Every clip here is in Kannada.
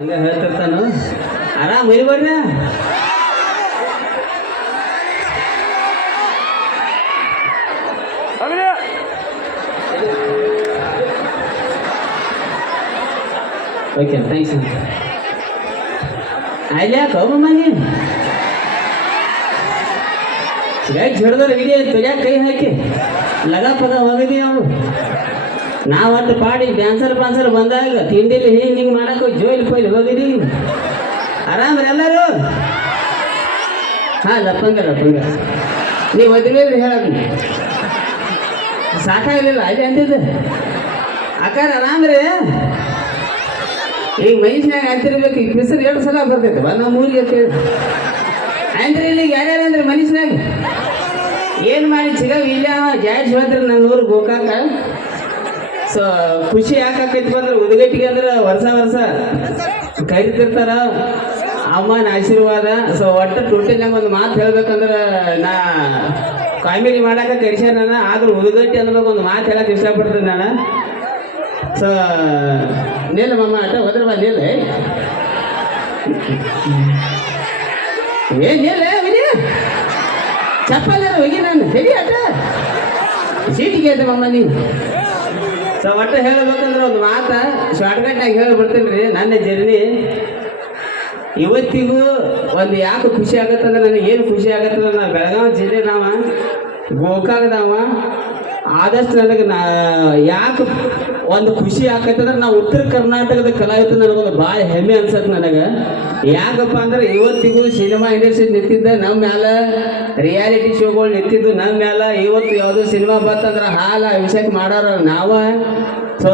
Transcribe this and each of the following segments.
ಹಂಗ ಹೇಳ್ತಿರ್ತಾನು. ಆರಾಮ್ ಹೋಗಿ ಬರ್ರಿ. Okay thanks. ಅಲ್ಲಿ ಯಾಕೆ ಹೋಗಮ್ಮನಿ ಯಾಕೆ ಹಿಡ್ದವ್ರು ಹಿಡಿಯ ಯಾಕೆ ಕೈ ಹಾಕಿ ಲಗ ಪದ ಹೋಗಿದೀವಿ ನಾವು. ನಾವು ಅದು ಪಾಡಿ ಡ್ಯಾನ್ಸರ್ ಪಾನ್ಸರ್ ಬಂದಾಗ ತಿಂಡಿಲಿ ಹಿಂಗೆ ಮಾಡಕ್ಕೆ ಜೋಯ್ಲಿ ಪೈಲಿ ಹೋಗಿದ್ದೀವಿ. ಆರಾಮ್ರಿ ಎಲ್ಲರೂ? ಹಾಂ ಲಪ್ಪಂಗ ನೀವು ಮದುವೆ ಹೇಳೋದು ಸಾಕಾಗಲಿಲ್ಲ ಅಲ್ಲಿ ಅಂತಿದ್ದೆ ಅಕ್ಕಾರ ಆರಾಮ್ರಿ. ಈಗ ಮೈಸ್ನಾಗ ಅಂತಿರ್ಬೇಕು. ಈಗ ಬಿಸಿಲು 2 ಸಲ ಬರ್ತೈತೆ ನಮ್ಮ ಊರಿಗೆ ಕೇಳಿ ಅಂದ್ರೆ ಇಲ್ಲಿಗೆ ಯಾರ್ಯಾರು ಅಂದ್ರೆ ಮನುಷ್ಯನಾಗ ಏನು ಮಾಡಿ ಸಿಗವ್ ಇಲ್ಲ ಜಾಯ್ಸ್ ಹೋದ್ರೆ ನನ್ನ ಊರು ಗೋಕಾಕ. ಸೊ ಖುಷಿ ಯಾಕಾಕೈತಿ ಬಂದ್ರೆ ಉದ್ಗಟ್ಟಿಗೆ ಅಂದ್ರೆ ವರ್ಷ ಕರಿತಿರ್ತಾರ ಅಮ್ಮನ ಆಶೀರ್ವಾದ. ಸೊ ಒಟ್ಟು ಟೋಟಲ್ನಾಗ ಒಂದು ಮಾತು ಹೇಳ್ಬೇಕಂದ್ರೆ ನಾ ಕಾಮಿಡಿ ಮಾಡಾಕ ಕರಿಸ್ಯಾರ ನಾನು. ಆದ್ರೂ ಉದ್ಗಟ್ಟಿ ಅಂದ್ಬೇಕು ಒಂದು ಮಾತು ಹೇಳಕ್ಕೆ ಇಷ್ಟಪಡ್ತೀನಿ ನಾನು. ಸೊ ನೀಲ ಮಮ್ಮ ಅಟ ಹೋದ್ರ ಬಾ ನೀಲ ಏನಿಲ್ಲ ವಿಜಯ ಚಪ್ಪಲ್ಲ ಹೋಗಿ ನಾನು ಸರಿ ಅಟ ಸೀಟಿಗೆ ಐತೆ ಮಮ್ಮ ನೀನು. ಸೊ ಒಟ್ಟು ಹೇಳಬೇಕಂದ್ರೆ ಒಂದು ಮಾತು ಶಾರ್ಟ್ಕಟ್ನಾಗ ಹೇಳಿಬಿಡ್ತೀನಿ ರೀ. ನನ್ನ ಜರ್ನಿ ಇವತ್ತಿಗೂ ಒಂದು ಯಾಕೆ ಖುಷಿ ಆಗತ್ತಂದ್ರೆ ನನಗೆ ಏನು ಖುಷಿ ಆಗತ್ತಂದ್ರೆ ನಾವು ಬೆಳಗಾವಿ ಜಿಲ್ಲೆ ಗೋಕಾಕದವ. ಆದಷ್ಟು ನನಗೆ ಯಾಕೆ ಒಂದು ಖುಷಿ ಆಕೈತಂದ್ರೆ ನಾವು ಉತ್ತರ ಕರ್ನಾಟಕದ ಕಲಾವಿದ ನನಗೊಂದು ಭಾಳ ಹೆಮ್ಮೆ ಅನ್ಸತ್ತೆ ನನಗೆ. ಯಾಕಪ್ಪ ಅಂದ್ರೆ ಇವತ್ತಿಗೂ ಸಿನಿಮಾ ಇಂಡಸ್ಟ್ರಿ ನಿಂತಿದ್ದ ನಮ್ಮ ಮ್ಯಾಲೆ, ರಿಯಾಲಿಟಿ ಶೋಗಳು ನಿಂತಿದ್ದು ನಮ್ಮ ಮ್ಯಾಲೆ. ಇವತ್ತು ಯಾವುದೋ ಸಿನಿಮಾ ಬರ್ತಂದ್ರೆ ಹಾಲ ಅಭಿಷೇಕ ಮಾಡೋರ ನಾವ. ಸೊ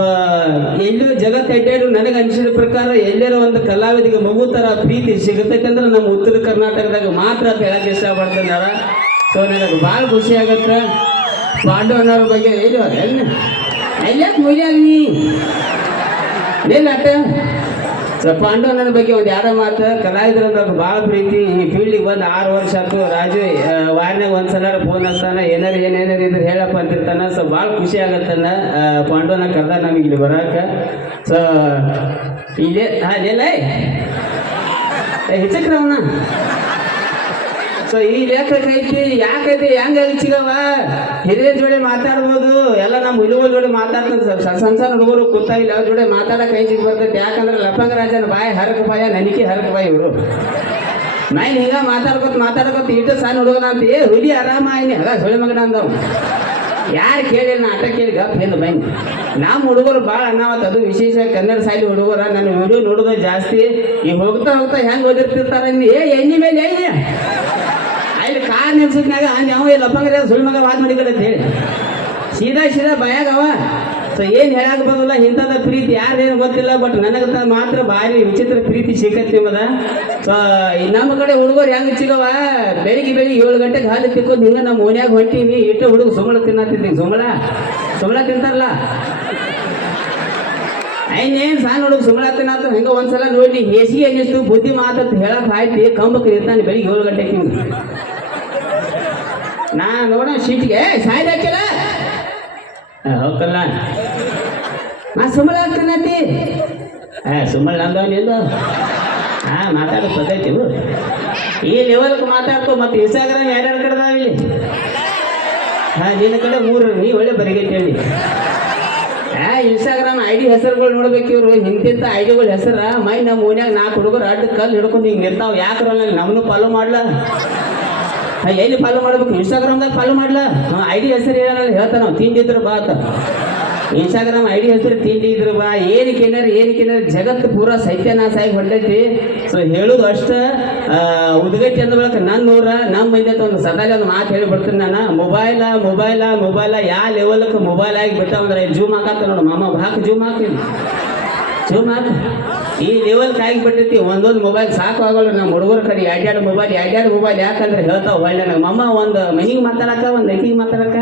ಎಲ್ಲೂ ಜಗತ್ತು ಅಡ್ಡಾಡು ನನಗೆ ಅನಿಸಿದ ಪ್ರಕಾರ ಎಲ್ಲರ ಒಂದು ಕಲಾವಿದಿಗೆ ಮಗು ಥರ ಪ್ರೀತಿ ಸಿಗತಕ್ಕಂದ್ರೆ ನಮ್ಮ ಉತ್ತರ ಕರ್ನಾಟಕದಾಗ ಮಾತ್ರ ಅಂತ ಹೇಳಕ್ಕೆ ಇಷ್ಟಪಡ್ತೀನಿ ನಾನು. ಸೊ ನನಗೆ ಭಾಳ ಖುಷಿ ಆಗತ್ತೆ. ಪಾಂಡು ಅನ್ನೋರ ಬಗ್ಗೆ ಏನು ಎಲ್ಲಕ್ಕೆ ಮುಗಿಯಾಗಿ ಇಲ್ಲ ಅಟ್ಟ. ಸೊ ಪಾಂಡು ಅನ್ನೋದ್ರ ಬಗ್ಗೆ ಒಂದು ಯಾರೋ ಮಾತು ಕಲಾವಿದ್ರಂದ್ರೆ ಭಾಳ ಪ್ರೀತಿ. ಈ ಫೀಲ್ಡಿಗೆ ಬಂದು 6 ವರ್ಷ ಆಯ್ತು. ರಾಜು ವಾರನಾಗ ಒಂದ್ಸಲ ಫೋನ್ ಹಚ್ತಾನ, ಏನಾರು ಇದ್ರೆ ಹೇಳಪ್ಪ ಅಂತಿರ್ತಾನ. ಸೊ ಭಾಳ ಖುಷಿ ಆಗತ್ತಾನ ಪಾಂಡುನ ಕರ್ದ ನಮಗೆ ಇಲ್ಲಿ ಬರೋಕೆ. ಸೊ ಇಲ್ಲೇ ಇಲ್ಲ ಹೆಚ್ಚಕ್ರವನ. ಸೊ ಈ ಲೇಖಕೈತಿ ಯಾಕೈತಿ ಹೆಂಗ ಸಿಗವ ಹಿರಿಯರ ಜೋಡಿ ಮಾತಾಡ್ಬೋದು. ಎಲ್ಲ ನಮ್ಮ ಹುಡುಗರ ಜೋಡಿ ಮಾತಾಡ್ತಾರೆ. ಸಣ್ಣ ಹುಡುಗರು ಕೂತಾಗಿಲ್ಲ ಅವ್ರ ಜೋಡಿ ಮಾತಾಡೋ ಕೈ ಸಿಗ್ ಬರ್ತೈತಿ. ಯಾಕಂದ್ರೆ ಲಫಂಗ ರಾಜನ ಬಾಯಿ ಹರಕ ಬಾಯ ನನಿಕೆ ಹರಕ ಬಾಯಿ ಇವರು. ನಾನು ಹಿಂಗ ಮಾತಾಡ್ಕೊತ ಇಟ್ಟು ಸಣ್ಣ ಹುಡುಗನ ಅಂತ ಹುಲಿ ಆರಾಮ ಆಯ್ನಿ ಅದ ಸೊಳ್ಳೆ ಮಗನ ಅಂದವ್. ಯಾರು ಕೇಳಿಲ್ಲ ನಾ ಆಟ ಕೇಳಿ ಗಪ್ ಎಂದು ಬನ್ನಿ. ನಮ್ಮ ಹುಡುಗರು ಭಾಳ ಅನ್ನಾವತ್ತು. ಅದು ವಿಶೇಷ ಕನ್ನಡ ಸಾಲಿ ಹುಡುಗರ. ನಾನು ವಿಡಿಯೋ ನೋಡೋದು ಜಾಸ್ತಿ. ಈಗ ಹೋಗ್ತಾ ಹೆಂಗೆ ಓದಿರ್ತಿರ್ತಾರ ಎಣ್ಣೆ ಮೇಲೆ ಎಣ್ಣೆ ಅಲ್ಲಿ ಕಾರ್ ನಿಲ್ಸಿದ್ನಾಗ ಯಾವ ಲಪ್ಪಂಗ್ರೆ ಸುಳ್ಳು ಮಗ ವಾದ ಮಾಡಿಕಲ್ಲ ಅಂತ ಹೇಳಿ ಸೀದಾ ಭಯಾಗವ. ಸೊ ಏನು ಹೇಳಕ್ಕೆ ಬರೋಲ್ಲ. ಇಂಥದ ಪ್ರೀತಿ ಯಾರೇನು ಗೊತ್ತಿಲ್ಲ. ಬಟ್ ನನಗಂತ ಮಾತ್ರ ಭಾರಿ ವಿಚಿತ್ರ ಪ್ರೀತಿ ಸಿಗತ್ತೆ ನಿಮ್ಮದ. ಸೊ ನಮ್ಮ ಕಡೆ ಹುಡುಗರು ಹೆಂಗೆ ಸಿಗವ ಬೆಳಿಗ್ಗೆ 7 ಗಂಟೆಗೆ ಹಾಲು ತಿಕ್ಕೊಂಡು ಹಿಂಗೆ ನಮ್ಮ ಓನ್ಯಾಗ ಹೊಂಟೀನಿ. ಇಟ್ಟು ಹುಡುಗ ಸುಮಳ ತಿನ್ನತ್ತಿದ್ದೀನಿ. ಸುಮಳ ತಿಂತಾರಲ್ಲ ಐನೇನು ಸಣ್ಣ ಹುಡುಗ ಸುಮಳ ತಿನ್ನತ್ತ. ಹಿಂಗೆ ಒಂದ್ಸಲ ನೋಡಿ ಹೇಸಿಗೆ ಅನ್ನಿಸ್ತು ಬುದ್ಧಿ ಮಾತತ್ ಹೇಳಕ್ಕೆ ಆಯ್ತು. ಕಂಬಕ್ಕೆ ಇರ್ತಾನೆ ಬೆಳಿಗ್ಗೆ 7 ಗಂಟೆಗೆ ಹಿಂಗೆ. ನಾ ನೋಡ ಸೀಟಿಗೆ ಸಾಯ್ದು ಹಾಕಿಲ್ಲ ಹೋಗಲ್ಲ. ನಾ ಸುಮಳ ತಿನ್ನತ್ತಿ ಸುಮಳ ನಂದವನಿಲ್ಲ. ಮಾತಾಡೋ ಪದ್ಧತಿ ಈ ಲೆವೆಲ್ಗೆ ಮಾತಾಡ್ಕೊ. ಮತ್ತು ಇನ್ಸ್ಟಾಗ್ರಾಮ್ ಯಾರ್ಯಾರ ಕಡೆದಾವ ಇಲ್ಲಿ? ನಿನ್ನ ಕಡೆ 3 ನೀ ಒಳ್ಳೆ ಬರಿಗೈತಿ ಹೇಳಿ. ಇನ್ಸ್ಟಾಗ್ರಾಮ್ ID ಹೆಸರುಗಳು ನೋಡ್ಬೇಕು. ಇವರು ಇಂತಿಂತ ಐಡಿಗಳು ಹೆಸರ ಮೈ ನಮ್ಮ ಓನ್ಯಾಗ 4 ಹುಡುಗರು ಅಡ್ಡ ಕಲ್ಲು ಹಿಡ್ಕೊಂಡು ಹಿಂಗೆ ಇರ್ತಾವ. ಯಾಕ್ರಲ್ಲ ನಮ್ಮನ್ನು ಫಾಲೋ ಮಾಡ್ಲಾ? ಎಲ್ಲಿ ಫಾಲೋ ಮಾಡ್ಬೇಕು? ಇನ್ಸ್ಟಾಗ್ರಾಮ್ದಾಗ ಫಾಲೋ ಮಾಡ್ಲಾ? ID ಹೆಸರು ಏನಾರ ಹೇಳ್ತಾನ ನಾವು ತಿಂದಿದ್ರು ಬಾ ಅಂತ. ಇನ್ಸ್ಟಾಗ್ರಾಮ್ ID ಹೆಸರು ತಿಂದಿದ್ರು ಬಾ. ಏನಕ್ಕೇನಾರು ಜಗತ್ತು ಪೂರ ಸತ್ಯನಾಶ ಆಗಿ ಹೊಟ್ಟೈತಿ. ಸೊ ಹೇಳೋದು ಅಷ್ಟು ಉದ್ಗಟ್ಟಿ ಅಂದ ಬಳಕ ನನ್ನ ಊರ ನಮ್ಮ ಮಂದಿ ಒಂದು ಸದಾಲಿ ಒಂದು ಮಾತು ಹೇಳಿಬಿಡ್ತೀನಿ ನಾನು. ಮೊಬೈಲ ಯಾವ ಲೆವೆಲ್ಗೆ ಮೊಬೈಲ್ ಆಗಿ ಬಿಟ್ಟಾವಂದ್ರೆ ಜೂಮ್ ಹಾಕತ್ತ ನೋಡು ಮಾಮ ಹಾಕಿ ಜೂಮ್ ಹಾಕಿ ಈ ಲೆವೆಲ್ಗೆ ಆಗಿಬಿಟ್ಟೈತಿ. ಒಂದೊಂದು ಮೊಬೈಲ್ ಸಾಕು ಆಗೋಲ್ಲ ನಮ್ಮ ಹುಡುಗರ ಕಡೆ. 2 ಮೊಬೈಲ್ ಯಾಕಂದ್ರೆ ಹೇಳ್ತಾವ ಒಳ್ಳೆ ನಮ್ಮ ಮಮ್ಮ ಒಂದು ಮನಿಗೆ ಮಾತಾಡಕ ಒಂದು ಐತಿಗೆ ಮಾತಾಡಕ.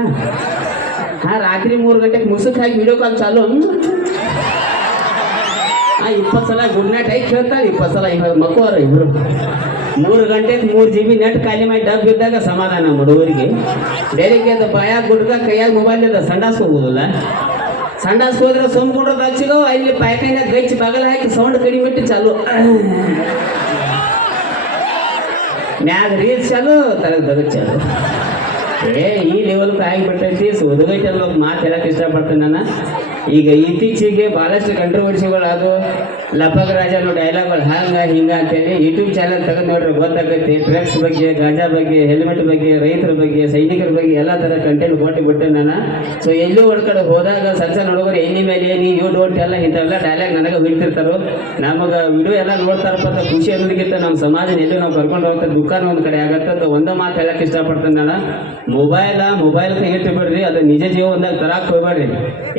ರಾತ್ರಿ 3 ಗಂಟೆಗೆ ಮುಸುಕ್ ಹಾಕಿ ವಿಡಿಯೋ ಕಾಲ್ ಚಾಲು 20 ಸಲ ಗುಡ್ ನೈಟ್ ಆಗಿ ಕೇಳ್ತಾರೆ. 20 ಸಲ ಮಕ್ಕಳು ಇಬ್ರು 3 ಗಂಟೆಗೆ 3 GB ನೆಟ್ ಖಾಲಿ ಮಾಡಿ ಡಬ್ ಇದ್ದಾಗ ಸಮಾಧಾನ ನಮ್ಮ ಹುಡುಗರಿಗೆ. ಬೆಳಿಗ್ಗೆ ಅದು ಬಾಯಾಗ ಗುಡ್ಗ ಕೈಯಾಗ ಮೊಬೈಲ್ ಇದೆ ಸಂಡಾಸ್ ಹೋಗೋದಿಲ್ಲ. ಸಂಡಾಸ್ ಹೋದ್ರೆ ಸೋಮ್ಕೊಂಡ್ರೆ ಹಚ್ಚಿಗೋ ಇಲ್ಲಿ ಪಾಯ್ಕಾಯಿನಾಗ ಗಚ್ಚಿ ಬಗಲ ಹಾಕಿ ಸೌಂಡ್ ಕಡಿಮೆ ಇಟ್ಟು ಚಾಲು ಮ್ಯಾಗ ರೀಲ್ಸ್ ಚಾಲು ತಳಗ್ ದಗದ್ ಚಾಲು ಈ ಲೆವೆಲ್ಗೆ ಆಗಿಬಿಟ್ಟೈತಿ. ಸೊ ಉದಗೈತಿ ಅನ್ನೋ ಮಾತು ಹೇಳಕ್ಕೆ ಇಷ್ಟಪಡ್ತೇನೆ ನಾನು. ಈಗ ಇತ್ತೀಚೆಗೆ ಭಾಳಷ್ಟು ಕಂಟ್ರವರ್ಸಿಗಳು ಅದು ಲಪಕ್ ರಾಜನು ಡೈಲಾಗ್ಗಳು ಹಂಗ ಹಿಂಗ ಅಂತೇಳಿ ಯೂಟ್ಯೂಬ್ ಚಾನಲ್ ತೆಗೆದು ನೋಡ್ರಿ ಗೊತ್ತಾಗೈತಿ. ಡ್ರಗ್ಸ್ ಬಗ್ಗೆ, ಗಾಂಜಾ ಬಗ್ಗೆ, ಹೆಲ್ಮೆಟ್ ಬಗ್ಗೆ, ರೈತರ ಬಗ್ಗೆ, ಸೈನಿಕರ ಬಗ್ಗೆ ಎಲ್ಲ ಥರ ಕಂಟೆಂಟ್ ಕೊಟ್ಟಿಬಿಟ್ಟೆ ನಾನು. ಸೊ ಎಲ್ಲೂ ಒಂದು ಕಡೆ ಹೋದಾಗ ಸಣ್ಣ ಹುಡುಗರು ಎಣ್ಣೆ ಮೇಲೆ ನೀ ಯು ಡೋಂಟ್ ಎಲ್ಲ ಇಂಥವೆಲ್ಲ ಡೈಲಾಗ್ ನನಗೆ ಬಿಡ್ತಿರ್ತಾರೋ. ನಮಗೆ ವಿಡಿಯೋ ಎಲ್ಲ ನೋಡ್ತಾರಪ್ಪ ಅಂತ ಖುಷಿ ಅನ್ನೋದಕ್ಕಿಂತ ನಮ್ಮ ಸಮಾಜ ಎಲ್ಲೂ ನಾವು ಕರ್ಕೊಂಡು ಹೋಗ್ತಾರೆ ದುಃಖನೂ ಒಂದು ಕಡೆ ಆಗತ್ತೆ ಅಂತ ಒಂದೇ ಮಾತು ಹೇಳಕ್ಕೆ ಇಷ್ಟಪಡ್ತೇನೆ ನಾನು. ಮೊಬೈಲ್ ಇಟ್ಟು ಬಿಡ್ರಿ, ಅದು ನಿಜ ಜೀವನದಾಗ ತರಕ್ಕೆ ಹೋಗ್ಬೇಡ್ರಿ.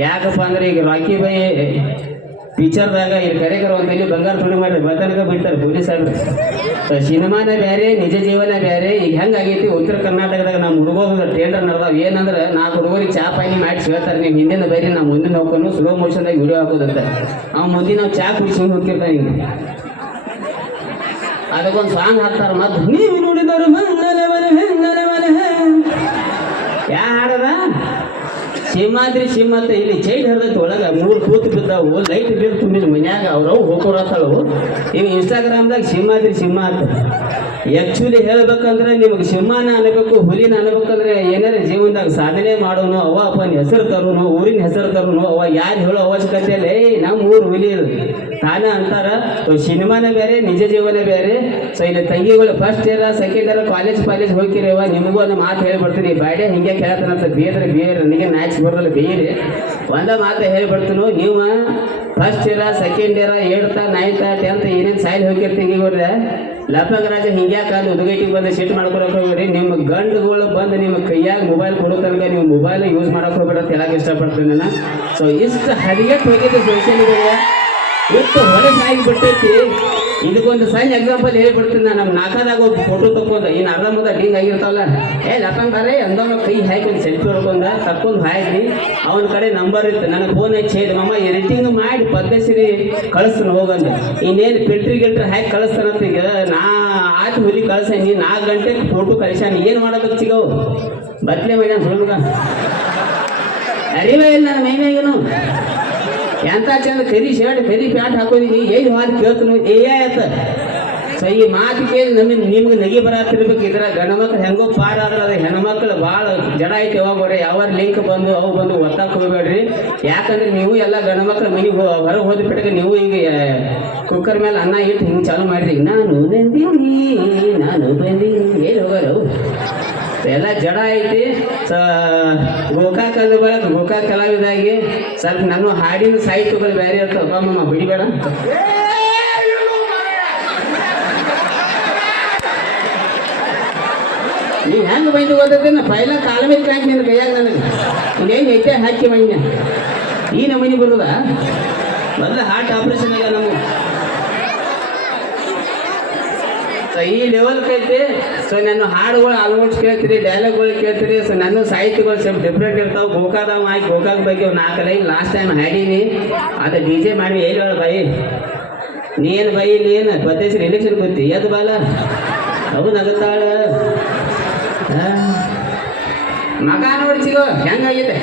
ಯಾಕಪ್ಪ ಅಂದ್ರೆ ಈಗ ರಾಕಿ ಬೈ ಪಿಕ್ಚರ್ದಾಗ ಇಲ್ಲಿ ಕರೆಕರ ಒಂದಲ್ಲಿ ಬಂಗಾರ ತುಳಿ ಮಾಡಿ ಬದಲ್ಗ ಬಿಡ್ತಾರೆ ಪೊಲೀಸ್ ಅವ್ರು. ಸಿನಿಮಾನ ಬೇರೆ, ನಿಜ ಜೀವನ ಬೇರೆ. ಈಗ ಹೆಂಗಾಗೈತಿ ಉತ್ತರ ಕರ್ನಾಟಕದಾಗ ನಮ್ಮ ಹುಡುಗರು ಟೇಂಡರ್ ನಡೆದಾವ. ಏನಂದ್ರೆ 4 ಹುಡುಗರಿಗೆ ಚಾ ಪಾನಿ ಮಾಡಿ ಹೇಳ್ತಾರೆ, ನೀವು ಹಿಂದಿನ ಬೈರಿ ನಾವು ಮುಂದಿನ ಹೋಗ್ಕೊಂಡು ಸ್ಲೋ ಮೋಷನ್ದಾಗ ವಿಡಿಯೋ ಹಾಕೋದಂತ. ಅವ್ನು ಮುಂದಿನ ನಾವು ಚಾ ಕುಡಿಸ್ಕೊಂಡು ಹೋಗ್ತಿರ್ತಾನೆ. ಹಿಂಗೆ ಅದಕ್ಕೊಂದು ಸಾಂಗ್ ಹಾಕ್ತಾರೆ, ಮತ್ತು ನೀವು ನೋಡಿದವರು ಯಾ ಹಾಡದ ಸಿಂಹಾದ್ರಿ ಸಿಂಹತ್ತ ಇಲ್ಲಿ ಚೈಟ್ ಹರಿದೈತಿ ಒಳಗೆ 3 ಕೂತು ಬಿದ್ದಾವು, ಲೈಟ್ ಬಿದ್ದು ತುಂಬಿದ ಮನ್ಯಾಗ ಅವ್ರವು ಹೋಗೋರತ್ತಳವು. ಈಗ ಇನ್ಸ್ಟಾಗ್ರಾಮ್ದಾಗ ಸಿಂಹಾದ್ರಿ ಸಿಂಹ ಅಂತ. ಆ್ಯಕ್ಚುಲಿ ಹೇಳ್ಬೇಕಂದ್ರೆ ನಿಮಗೆ ಸಿಂಹನ ಅನ್ಬೇಕು, ಹುಲಿನ ಅನ್ಬೇಕಂದ್ರೆ ಏನಾರ ಜೀವನದಾಗ ಸಾಧನೆ ಮಾಡೋನು, ಅವ ಅಪ್ಪನ ಹೆಸರು ತರೋನು, ಊರಿನ ಹೆಸರು ತರೋನು, ಅವ ಯಾರು ಹೇಳೋ ಅವಶ್ಯಕತೆ ಇಲ್ಲ. ನಮ್ಮ ಊರು ಹುಲಿ ತಾನೇ ಅಂತಾರ. ಸಿನಿಮಾನೇ ಬೇರೆ, ನಿಜ ಜೀವನ ಬೇರೆ. ಸೊ ಇಲ್ಲಿ ತಂಗಿಗಳು first year second year college ಹೋಗಿರವ, ನಿಮಗೂ ಒಂದು ಮಾತು ಹೇಳ್ಬಿಡ್ತೀನಿ. ಬಾಡ್ಯ ಹಿಂಗೆ ಕೇಳ್ತಾನಂತ ಬೇರೆ ನನಗೆ ನ್ಯಾಚ್ ಬರೋಲ್ಲ ಬೇರೆ ಒಂದ ಮಾತು ಹೇಳ್ಬಿಡ್ತೀನು. ನೀವು first year second year 8th 9th 10th ಏನೇನು ಸಾಯಿಲ್ ಹೋಗಿರ್ತೀವಿ ಹೋದ್ರೆ ಲಪಕ್ ರಾಜ ಹಿಂಗ್ಯಾಕ ಅಲ್ಲಿ ಉದಗೈಟಿಗೆ ಬಂದು ಸಿಟ್ ಮಾಡ್ಕೊಳಕ್ಕೆ ಹೋಗ್ರಿ. ನಿಮ್ಮ ಗಂಡುಗಳು ಬಂದು ನಿಮ್ಮ ಕೈಯಾಗ ಮೊಬೈಲ್ ಕೊಡೋ ತನಕ ನೀವು ಮೊಬೈಲ್ ಯೂಸ್ ಮಾಡಕ್ಕೆ ಹೋಗ್ಬೇಡ ಅಂತ ಹೇಳಕ್ಕೆ ಇಷ್ಟಪಡ್ತೀನಿ ನಾನು. ಸೊ ಇಷ್ಟು ಹದಿಗೆಟ್ಟು ಹೋಗಿದ್ದು ಸೋಷಿಯಲ್ ಮೀಡಿಯಾ ಇಷ್ಟು ಹೊಲಸಾಗಿ ಬಿಟ್ಟೈತಿ. ಇದಕ್ಕೊಂದು ಸಣ್ಣ ಎಕ್ಸಾಂಪಲ್ ಹೇಳ್ಬಿಡ್ತೀನಿ ನಾನು. ನಮ್ಮ ನಾಲ್ಕದಾಗ ಒಂದು ಫೋಟೋ ತಕ್ಕೊಂಡ ಇನ್ನು ಅರ್ಧಂಬರ್ಧ ಡಿಂಗ್ ಆಗಿರ್ತಾವಲ್ಲ, ಲಪಂಗಾರೆ ಅಂದವ ಕೈ ಹಾಕಿ ಒಂದು ಸೆಲ್ಫಿ ಹೊಡ್ಕೊಂಡ ತಕ್ಕೊಂಡು ಹಾಕಿ ಅವನ ಕಡೆ ನಂಬರ್ ಇತ್ತು. ನನಗೆ ಫೋನ್ ಹಚ್ಚಿ ಹೇಳಿದ, ಮಮ್ಮ ಎಡಿಟಿಂಗ್ ಮಾಡಿ ಪದ್ಧತಿ ಕಳಿಸ್ತಾನೆ ಹೋಗಂದ. ಇನ್ನೇನು ಗಿಲ್ಟ್ರಿ ಹಾಕಿ ಕಳಿಸ್ತಾನಂತ. ಈಗ ನಾ ಆಯ್ತು ಹುಲಿ ಕಳ್ಸೀನಿ, 4 ಗಂಟೆಗೆ ಫೋಟೋ ಕಳಿಸಾನಿ. ಏನು ಮಾಡೋದಕ್ಕೆ ಸಿಗವು ಬತ್ಲೆ ಮೈದಾನ ಸುಳ್ಮಗ ಅರಿವೇ ಇಲ್ಲ ನನ್ನ ಮೈಮೇಗನು. ಎಂತ ಚಂದ ಕರಿ ಶರ್ಟ್ ಕರಿ ಪ್ಯಾಂಟ್ ಹಾಕೋದೀನಿ, ಏನು ಮಾತು ಕೇಳ್ತಾನು ಆಯ್ತ. ಸೊ ಈ ಮಾತು ಕೇಳಿ ನಿಮ್ಗೆ ನಗಿ ಬರತ್ತಿರ್ಬೇಕು. ಇದ್ರ ಗಂಡು ಮಕ್ಳು ಹೆಂಗೋ ಪಾರ ಆದ್ರೆ ಅದು ಹೆಣ್ಮಕ್ಳು ಭಾಳ ಜಡ ಐತೆ. ಯಾವಾಗ ಯಾವ ಲಿಂಕ್ ಬಂದು ಅವು ಬಂದು ಒತ್ತಾಕ್ ಹೋಗ್ಬೇಡ್ರಿ. ಯಾಕಂದ್ರೆ ನೀವು ಎಲ್ಲ ಗಂಡು ಮಕ್ಳು ಮನೆಗೆ ಹೊರಗೆ ಹೋದ ಬಿಟ್ಟಿಗೆ ನೀವು ಈಗ ಕುಕ್ಕರ್ ಮೇಲೆ ಅನ್ನ ಇಟ್ಟು ಹಿಂಗೆ ಚಾಲು ಮಾಡಿರಿ. ನಾನು ಬಂದೀನಿ ಏನು ಹೋಗೋರು ಎಲ್ಲ ಜಡ ಐತಿ. ಗೋಕಾಕ್ ಅಂದ ಬಳಕ ಗೋಕಾಕ್ ಕಲಾವಿದಾಗಿ ಸ್ವಲ್ಪ ನನ್ನ ಹಾಡಿನ ಸಾಹಿತ್ಯಗಳು ಬೇರೆ ಇರ್ತಾವ. ಕಮ್ಮಮ್ಮ ಬಿಡಿಬೇಡ. ನೀವು ಹೆಂಗೆ ಬೈದು ಓದೋದನ್ನ ಪೈಲ ಕಾಲ ಮೇಲೆ ಹಾಕಿ ನಿನ್ನ ಕೈಯಾಗ ನನಗೆ ಇನ್ನೇನು ಐತೆ ಹಾಕಿ ಮೈನ ಈ ನಮನಿ ಬರೋದ ಮೊದಲು ಹಾರ್ಟ್ ಆಪ್ರೇಷನ್ ಇಲ್ಲ ನಮಗೆ. ಸೊ ಈ ಲೆವೆಲ್ಗೆ ಐತಿ. ಸೊ ನನ್ನ ಹಾಡುಗಳು ಆಲ್ಮೋಸ್ಟ್ ಕೇಳ್ತೀರಿ, ಡೈಲಾಗ್ಗಳು ಕೇಳ್ತೀರಿ. ಸೊ ನನ್ನ ಸಾಹಿತ್ಯಗಳು ಸ್ವಲ್ಪ ಡಿಫ್ರೆಂಟ್ ಇರ್ತಾವೆ. ಗೋಕಾದಾಗ ಆಯ್ತು, ಗೋಕಾಕ್ ಬಗ್ಗೆ 4 ಲೈನ್ ಲಾಸ್ಟ್ ಟೈಮ್ ಹಾಡೀನಿ. ಅದು DJ ಮಾಡಿ ಹೇಳ ಬಾಯಿ ನೀನು ಬೈ ಇಲ್ಲಿ ಏನು ಪದ್ಧತಿ ಎಲೆಕ್ಷನ್ ಗೊತ್ತಿ ಅದು ಬಾಲ ಅವು ನಗತಾಳ ಮಗ ನೋಡಿ ಸಿಗೋ ಹೆಂಗಾಗಿದೆ.